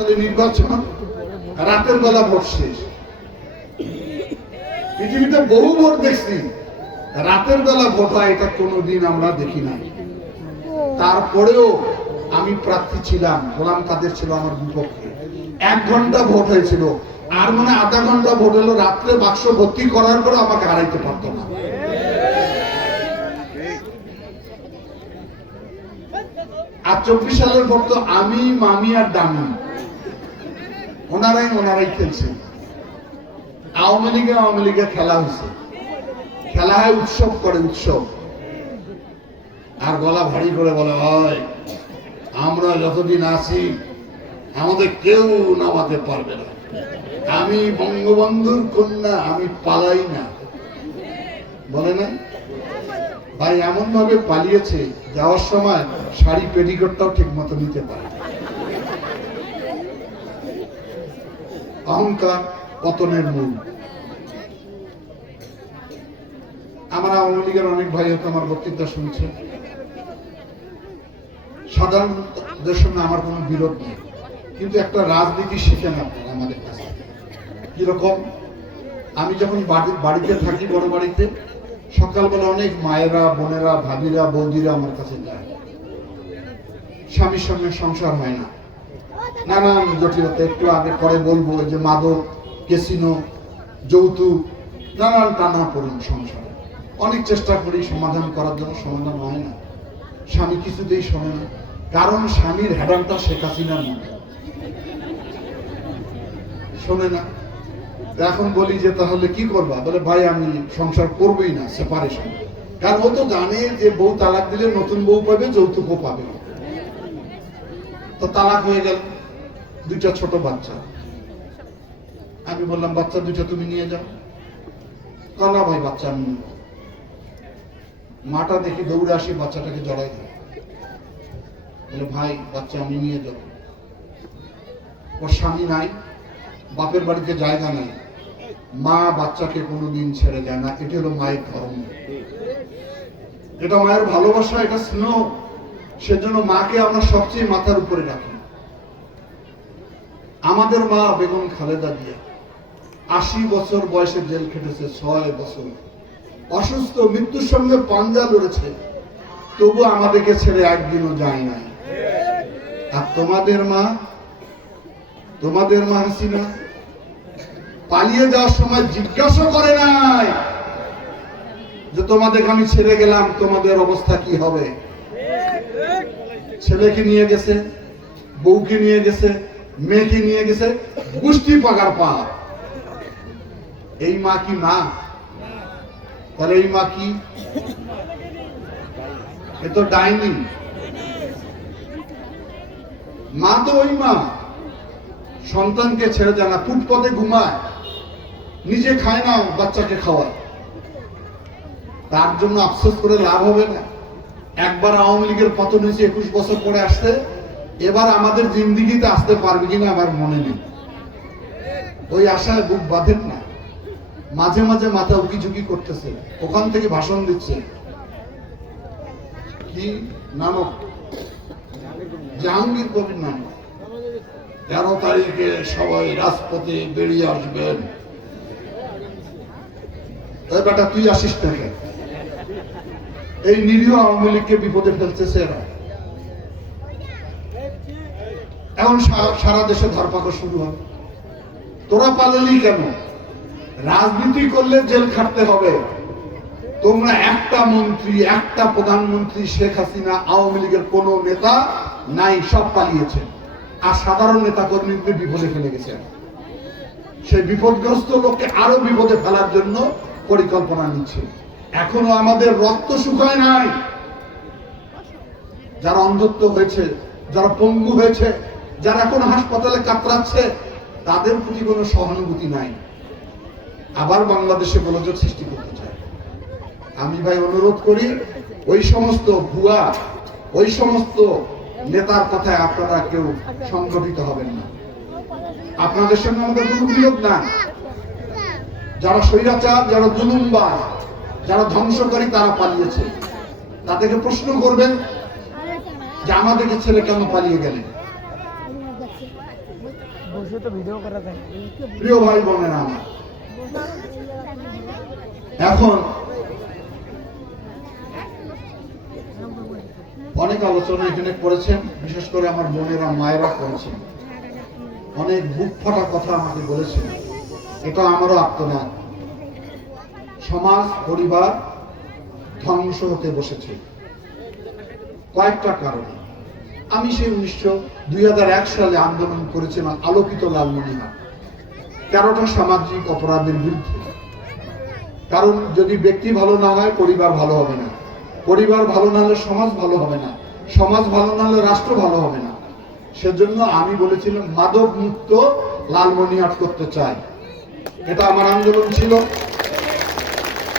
সালে নির্বাচন, রাতের বেলা ভোট শেষ। পৃথিবীতে বহু ভোট দেখছি, রাতের বেলা ভোট হয়, এটা কোনোদিন আমরা দেখি নাই। তারপরেও আমি প্রার্থী ছিলাম, গোলাম কাদের ছিল আমার বিপক্ষে। এক ঘণ্টা ভোট হয়েছিল, আর মানে আধা ঘণ্টা ভোট হলো, রাত্রে বাক্স ভর্তি করার পরে আমাকে হারাইতে পারতো না। আর চব্বিশ সালের ভোট তো আমি, মামি আর দামি। ওনারাই ওনারাই খেলছেন। আওয়ামী লীগে আওয়ামী লীগে খেলা হয়েছে। খেলা হয় উৎসব করে উৎসব। আর গলা ভারী করে বলে হয় আমরা যতদিন আছি, আমাদের কেউ নামাতে পারবে না। আমি বঙ্গবন্ধুর কন্যা, আমি পালাই না। বলে না ভাই এমন ভাবে পালিয়েছে, যাওয়ার সময় শাড়ি, পেটিকোটটাও ঠিক মতো নিতে পারে। অহংকার পতনের মূল। আমার আওয়ামী লীগের অনেক ভাই হয়তো আমার বক্তৃতা শুনছে। সাধারণদের সঙ্গে আমার কোনো বিরোধ নেই। কিন্তু একটা রাজনীতি শিখেন আপনারা আমাদের কাছে। কীরকম? আমি যখন বাড়ি বাড়িতে থাকি, বড় বাড়িতে, সকালবেলা অনেক মায়েরা, বোনেরা, ভাবিরা, বৌদিরা আমার কাছে যায়। স্বামীর সঙ্গে সংসার হয় না। নানান জটিলতা, একটু আগে পরে বলব যে মাদক কেসিনো যৌতুক, নানান টানা পড়ুন সংসারে। অনেক চেষ্টা করি সমাধান করার জন্য, সমাধান হয় না। স্বামী কিছুতেই শোনে না। কারণ স্বামীর হ্যাডানটা শেখ হাসিনার মতো শোনে না। এখন বলি যে তাহলে কি করবা? বলে, ভাই, আমি সংসার করবই না সেপারেশন কারণ ও তো জানে যে বউ তালাক দিলে নতুন বউ পাবে, যৌতুকও পাবে। তো তালাক হয়ে গেল। দুইটা ছোট বাচ্চা। আমি বললাম, বাচ্চা দুইটা তুমি নিয়ে যাও। কালা ভাই বাচ্চা? আমি মাটা দেখি দৌড়ে আসি, বাচ্চাটাকে জড়াই দেয় বলে, ভাই, বাচ্চা আমি নিয়ে যাব। ওর স্বামী নাই, বাপের বাড়িতে জায়গা নাই। মা বাচ্চাকে কোনোদিন ছেড়ে যায় না। এটি হলো মায়ের ধর্ম। এটা মায়ের ভালোবাসা, এটা স্নেহ। সেজন্য মাকে আমরা সবচেয়ে মাথার উপরে রাখি। আমাদের মা বেগম খালেদা জিয়া আশি বছর বয়সে জেল খেটেছে, ছয় বছর। অসুস্থ, মৃত্যুর সঙ্গে পাঞ্জা লড়েছে তবু আমাদেরকে ছেড়ে একদিনও যায় নাই। আর তোমাদের মা তোমাদের মা হাসিনা, পালিয়ে যাওয়ার সময় জিজ্ঞাসা করে নাই যে তোমাদের আমি ছেড়ে গেলাম, তোমাদের অবস্থা কি হবে? ছেলেকে নিয়ে গেছে, বউকে নিয়ে গেছে মেয়েকে নিয়ে গেছে, গোষ্ঠী পাকার পা। এই মা কি মা? তাহলে এই মা কি? এ তো ডাইনি। মা তো ওই মা। সন্তানকে ছেড়ে দেয় না ফুটপথে ঘুমায়। নিজে খায় না, বাচ্চাকে খাওয়ায়। তার জন্য আফসোস করে লাভ হবে না। একবার আওয়ামী লীগের পতন হয়েছে, একুশ বছর পরে আসতে এবার আমাদের জিন্দিগিতে আসতে পারবে কিনা আমার মনে নেই। ওই আশায় বুক বাঁধেন না। মাঝে মাঝে মাথা উকি ঝুঁকি করতেছে। ওখান থেকে ভাষণ দিচ্ছে। কি নামক? জাহাঙ্গীর কবির নামক তেরো তারিখে সবাই রাজপথে বেরিয়ে আসবেন। বেটা, তুই আসিস না এই নিরীহ আওয়ামী লীগকে বিপদে ফেলতেছে এরা। এখন সারা দেশে ধরপাকড় শুরু হবে। তোরা পালালি কেন? রাজনীতি করলে জেল খাটতে হবে। তোমরা একটা মন্ত্রী, একটা প্রধানমন্ত্রী শেখ হাসিনা, আওয়ামী লীগের কোন নেতা নাই, সব পালিয়েছে। আর সাধারণ নেতা কর্মীদের বিপদে ফেলে গেছে। সেই বিপদগ্রস্ত লোককে আরও বিপদে ফেলার জন্য পরিকল্পনা নিচ্ছে। এখনও আমাদের রক্ত শুকায় নাই। যারা অন্ধত্ব হয়েছে, যারা পঙ্গু হয়েছে যারা এখন হাসপাতালে কাতরাচ্ছে, তাদের প্রতি কোনো সহানুভূতি নাই। আবার বাংলাদেশে গোলযোগ সৃষ্টি করতে চায়। আমি ভাই অনুরোধ করি, ওই সমস্ত ভুয়া, ওই সমস্ত নেতার কথায় আপনারা কেউ সংগঠিত হবেন না। আপনাদের সঙ্গে আমাদের কোনো বিরোধ না যারা স্বৈরাচার, যারা জুলুমবাজ, যারা ধ্বংসকারী, তারা পালিয়েছে। তাদেরকে প্রশ্ন করবেন যে আমাদেরকে ছেলে কেন পালিয়ে গেলেন? প্রিয় ভাই বোনেরা এখন অনেক আলোচনা এখানে করেছেন, বিশেষ করে আমার বোনেরা, মায়েরা করেছেন। অনেক বুক ফাটা কথা আমাকে বলেছেন। এটা আমারও আত্মনাদ। সমাজ, পরিবার ধ্বংস হতে বসেছে। কয়েকটা কারণে। আমি সেই উনিশশো দুই সালে আন্দোলন করেছিলাম আলোকিত লালমনিহাট তেরোটা সামাজিক অপরাধের বিরুদ্ধে। কারণ যদি ব্যক্তি ভালো না হয়, পরিবার ভালো হবে না। পরিবার ভালো না হলে সমাজ ভালো হবে না। সমাজ ভালো না হলে রাষ্ট্র ভালো হবে না। সেজন্য আমি বলেছিলাম, মাদক মুক্ত লালমনিহাট করতে চাই। এটা আমার আন্দোলন ছিল।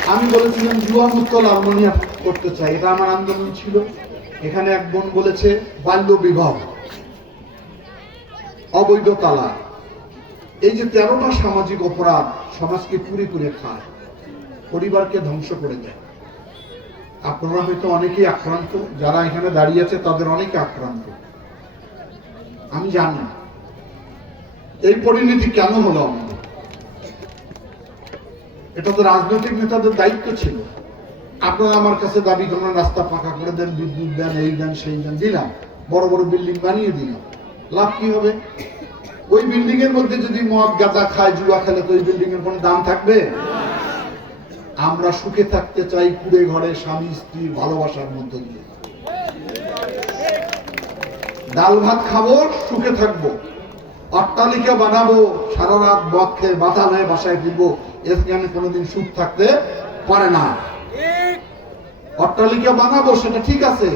আমি বলেছিলাম জুয়া মুক্ত লালমনিহাট করতে চাই। এটা আমার আন্দোলন ছিল। এখানে এক বোন বলেছে, বাল্য বিবাহ, অবৈধ তালাক। এই যে তেরোটা সামাজিক অপরাধ সমাজকে পুরে পুরে খায়, পরিবারকে ধ্বংস করে দেয়। আপনারা হয়তো অনেকেই আক্রান্ত, যারা এখানে দাঁড়িয়ে আছে, তাদের অনেকে আক্রান্ত। আমি জানি এই পরিণতি কেন হলো আমাদের? এটা তো রাজনৈতিক নেতাদের দায়িত্ব ছিল। আপনারা আমার কাছে দাবি করেন রাস্তা পাকা করে দেন, বিদ্যুৎ দেন, এই দেন, সেই দেন, দিলাম। বড় বড় বিল্ডিং বানিয়ে দিলাম। লাভ কি হবে? ওই বিল্ডিং এর মধ্যে যদি মদ, গাঁজা খায়, জুয়া খেলে, তো ওই বিল্ডিং এর কোনো দাম থাকবে? আমরা সুখে থাকতে চাই কুড়ে ঘরে স্বামী, স্ত্রী ভালোবাসার মধ্য দিয়ে। ডাল ভাত খাব, সুখে থাকব। অট্টালিকা বানাবো, সারা রাত খেয়ে মাথা নয় বাসায় ফিরবো। এখানে কোনোদিন সুখ থাকতে পারে না। অট্টালিকা বানাবো, সেটা ঠিক আছে,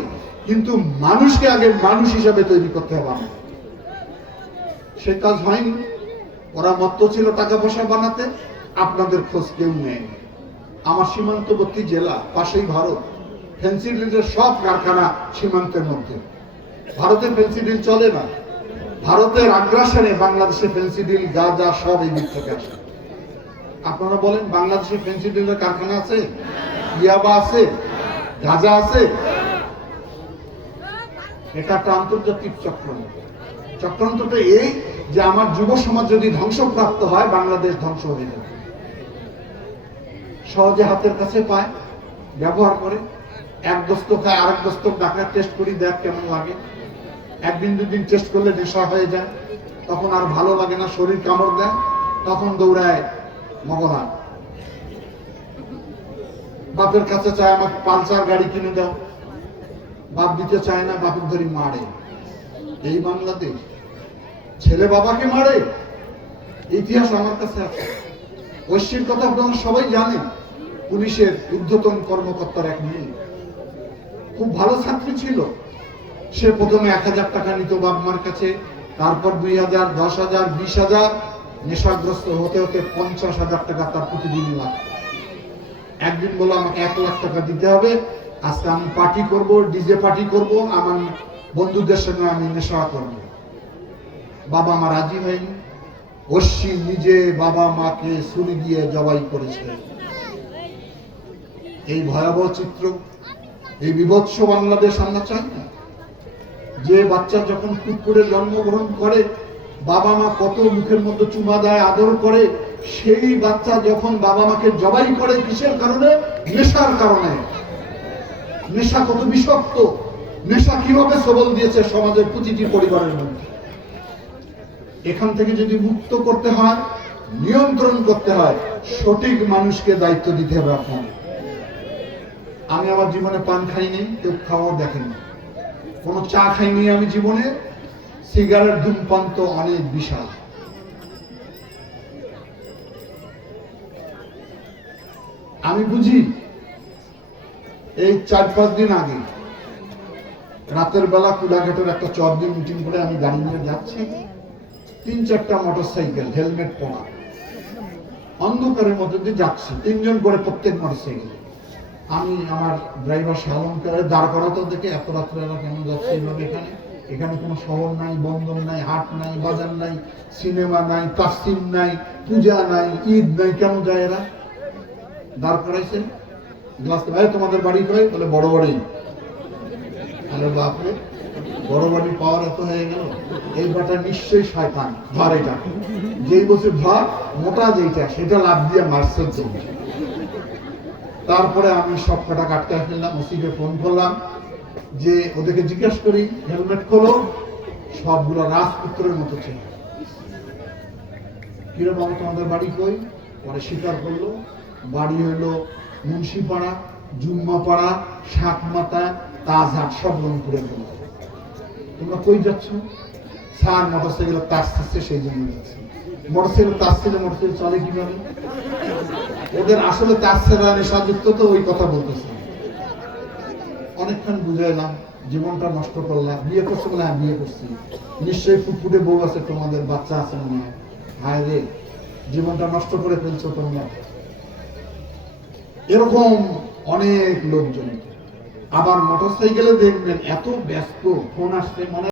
কিন্তু মানুষকে আগে মানুষ হিসাবে তৈরি করতে হবে সে কাজ হয়নি। ওরা মত্ত ছিল টাকা পয়সা বানাতে, আপনাদের খোঁজ কেউ নেয়নি আমার সীমান্তবর্তী জেলা, পাশেই ভারত ফেন্সিডিলের সব কারখানা সীমান্তের মধ্যে। ভারতে ফেন্সিডিল চলে না। ভারতের আগ্রাসনে বাংলাদেশে ফেন্সিডিল গাঁজা সব এই দিক থেকে আসে। আপনারা বলেন, বাংলাদেশে ফেন্সিডিলের কারখানা আছে? ইয়াবা আছে? গাঁজা আছে? এটা একটা আন্তর্জাতিক চক্রান্ত চক্রান্তটা এই যে আমার যুব সমাজ যদি ধ্বংসপ্রাপ্ত হয়, বাংলাদেশ ধ্বংস হয়ে যাবে। সহজে হাতের কাছে পায়, ব্যবহার করে। এক দস্ত খায় আরেক দস্ত ডাকার টেস্ট করি, দেখ কেমন লাগে। একদিন দুদিন টেস্ট করলে নেশা হয়ে যায়। তখন আর ভালো লাগে না, শরীর কামড় দেয়। তখন দৌড়ায় মগনার বাপের কাছে চায় আমাকে পালসার গাড়ি কিনে দাও। বাপ দিতে চায় না, বাপের ধরি মারে। এই বাংলাদেশ, ছেলে বাবাকে মারে। ইতিহাস আমার কাছে আছে। ঐশ্বির কথা আপনারা সবাই জানেন, পুলিশের ঊর্ধ্বতন কর্মকর্তার এক মেয়ে। খুব ভালো ছাত্রী ছিল। সে প্রথমে এক হাজার টাকা নিত বাপ মার কাছে, তারপর দুই হাজার, দশ হাজার, বিশ হাজার, নেশাগ্রস্ত হতে হতে পঞ্চাশ হাজার টাকা তার প্রতিদিন লাগতো। একদিন বলো আমাকে এক লাখ টাকা দিতে হবে। আজকে আমি পার্টি করব ডিজে পার্টি করব। আমার বন্ধুদের সঙ্গে আমি নেশা করব। বাবা মা রাজি হয়নি। অশ্বী নিজে বাবা মাকে ছুরি দিয়ে জবাই করেছে। এই ভয়াবহ চিত্র, এই বিভৎস বাংলাদেশ আমরা চাই না। যে বাচ্চা যখন কুকুরে জন্মগ্রহণ করে, বাবা মা কত মুখের মধ্যে চুমা দেয়, আদর করে সেই বাচ্চা যখন বাবা মাকে জবাই করে কিসের কারণে? নেশার কারণে। নেশা কত বিষাক্ত। নেশা কীভাবে সবল দিয়েছে সমাজের প্রতিটি পরিবারের মধ্যে? এখান থেকে যদি মুক্ত করতে হয়, নিয়ন্ত্রণ করতে হয়, সঠিক মানুষকে দায়িত্ব দিতে হবে আপনাকে। আমি আমার জীবনে পান খাইনি, কেউ খাওয়াও দেখেনি। কোনো চা খাইনি আমি জীবনে। সিগারেট ধূমপান তো অনেক বিশাল। আমি বুঝি এই চার পাঁচ দিন আগে রাতের বেলা কুলাঘাটের একটা চর দিয়ে মিটিং করে আমি গাড়ি নিয়ে যাচ্ছি। তিন চারটা মোটর সাইকেল হেলমেট পরা অন্ধকারের মধ্যে দিয়ে যাচ্ছি। তিনজন করে প্রত্যেক মোটর সাইকেল আমি আমার ড্রাইভার শালঙ্কারে দাঁড় করাতে দেখে এত রাত্রেবেলা কেন যাচ্ছে এইভাবে এখানে? এখানে কোনো শহর নাই, বন্দর নাই, হাট নাই, বাজার নাই, সিনেমা নাই তাসিম নাই, পূজা নাই, ঈদ নাই, কেন যায় এরা? দাঁড় করাইছে গ্লাস ভাই তোমাদের বাড়ি কয় বলে বড় বাড়ি। আরে বাপরে, বড় বাড়ির পাওয়ার এত হয়ে গেল? এই বাটা নিশ্চয়ই শয়তান, ধর এটা। যেই বছর ধর, মোটা যেইটা, সেটা লাভ দিয়ে মার্সেল চলছে তারপরে আমি সব কটা কাটতে ফেললাম ওসিকে ফোন করলাম যে, ওদেরকে জিজ্ঞেস করি, হেলমেট খোলো, সবগুলো রাজপুত্রের মতো ছিল কিরম কীরকম, তোমাদের বাড়ি কই? পরে স্বীকার করল। বাড়ি হইল মুন্সিপাড়া, জুম্মাপাড়া শাকমাতা তাজহাট, সব রংপুরের তোমরা কই যাচ্ছ? স্যার মোটরসাইকেল তাস থাকছে সেই জন্য যাচ্ছে। মোটরসাইকেল তাস মোটরসাইকেল চলে কীভাবে? ওদের আসলে তাস নেশাযুক্ত তো ওই কথা বলতেছে। অনেকক্ষণ বুঝাইলাম, জীবনটা নষ্ট করলাম। বিয়ে করছ বলে বিয়ে করছি। নিশ্চয়ই ফুটফুটে বউ আছে, তোমাদের বাচ্চা আছে মনে হয়। হায় রে, জীবনটা নষ্ট করে ফেলছো তোমরা। এরকম অনেক লোকজন। আবার মোটরসাইকেলে দেখবেন এত ব্যস্ত ফোন আসছে মনে